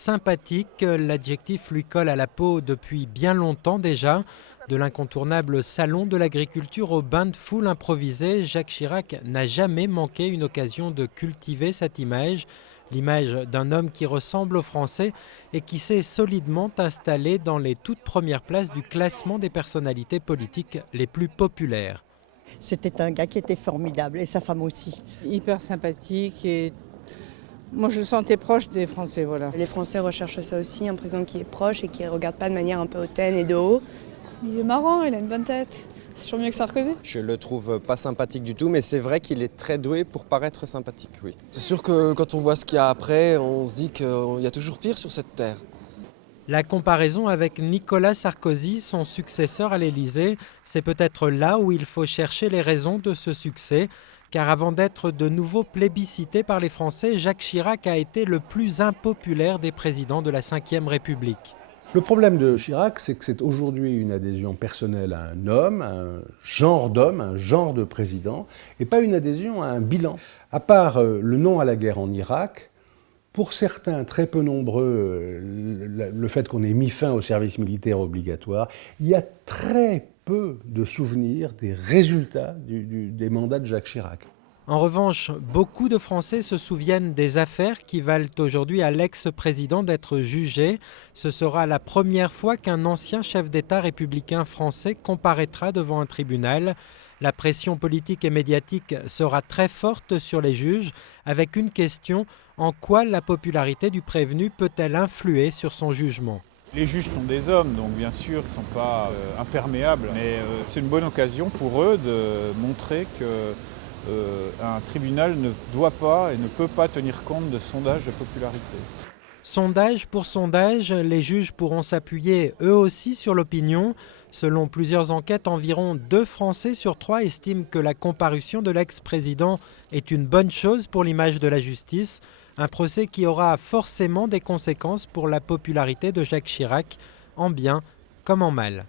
sympathique, l'adjectif lui colle à la peau depuis bien longtemps déjà. De l'incontournable salon de l'agriculture au bain de foule improvisé, Jacques Chirac n'a jamais manqué une occasion de cultiver cette image. L'image d'un homme qui ressemble aux Français et qui s'est solidement installé dans les toutes premières places du classement des personnalités politiques les plus populaires. C'était un gars qui était formidable et sa femme aussi. Hyper sympathique et moi je le sentais proche des Français, voilà. Les Français recherchent ça aussi, un président qui est proche et qui ne regarde pas de manière un peu hautaine et de haut. Il est marrant, il a une bonne tête. C'est toujours mieux que Sarkozy. Je le trouve pas sympathique du tout, mais c'est vrai qu'il est très doué pour paraître sympathique, oui. C'est sûr que quand on voit ce qu'il y a après, on se dit qu'il y a toujours pire sur cette terre. La comparaison avec Nicolas Sarkozy, son successeur à l'Élysée, c'est peut-être là où il faut chercher les raisons de ce succès. Car avant d'être de nouveau plébiscité par les Français, Jacques Chirac a été le plus impopulaire des présidents de la Ve République. Le problème de Chirac, c'est que c'est aujourd'hui une adhésion personnelle à un homme, un genre d'homme, un genre de président, et pas une adhésion à un bilan. À part le non à la guerre en Irak, pour certains très peu nombreux, le fait qu'on ait mis fin au service militaire obligatoire, il y a très peu de souvenirs des résultats des mandats de Jacques Chirac. En revanche, beaucoup de Français se souviennent des affaires qui valent aujourd'hui à l'ex-président d'être jugé. Ce sera la première fois qu'un ancien chef d'État républicain français comparaîtra devant un tribunal. La pression politique et médiatique sera très forte sur les juges, avec une question: en quoi la popularité du prévenu peut-elle influer sur son jugement ? Les juges sont des hommes, donc bien sûr, ils ne sont pas imperméables, mais c'est une bonne occasion pour eux de montrer que un tribunal ne doit pas et ne peut pas tenir compte de sondages de popularité. Sondage pour sondage, les juges pourront s'appuyer eux aussi sur l'opinion. Selon plusieurs enquêtes, environ 2 Français sur 3 estiment que la comparution de l'ex-président est une bonne chose pour l'image de la justice. Un procès qui aura forcément des conséquences pour la popularité de Jacques Chirac, en bien comme en mal.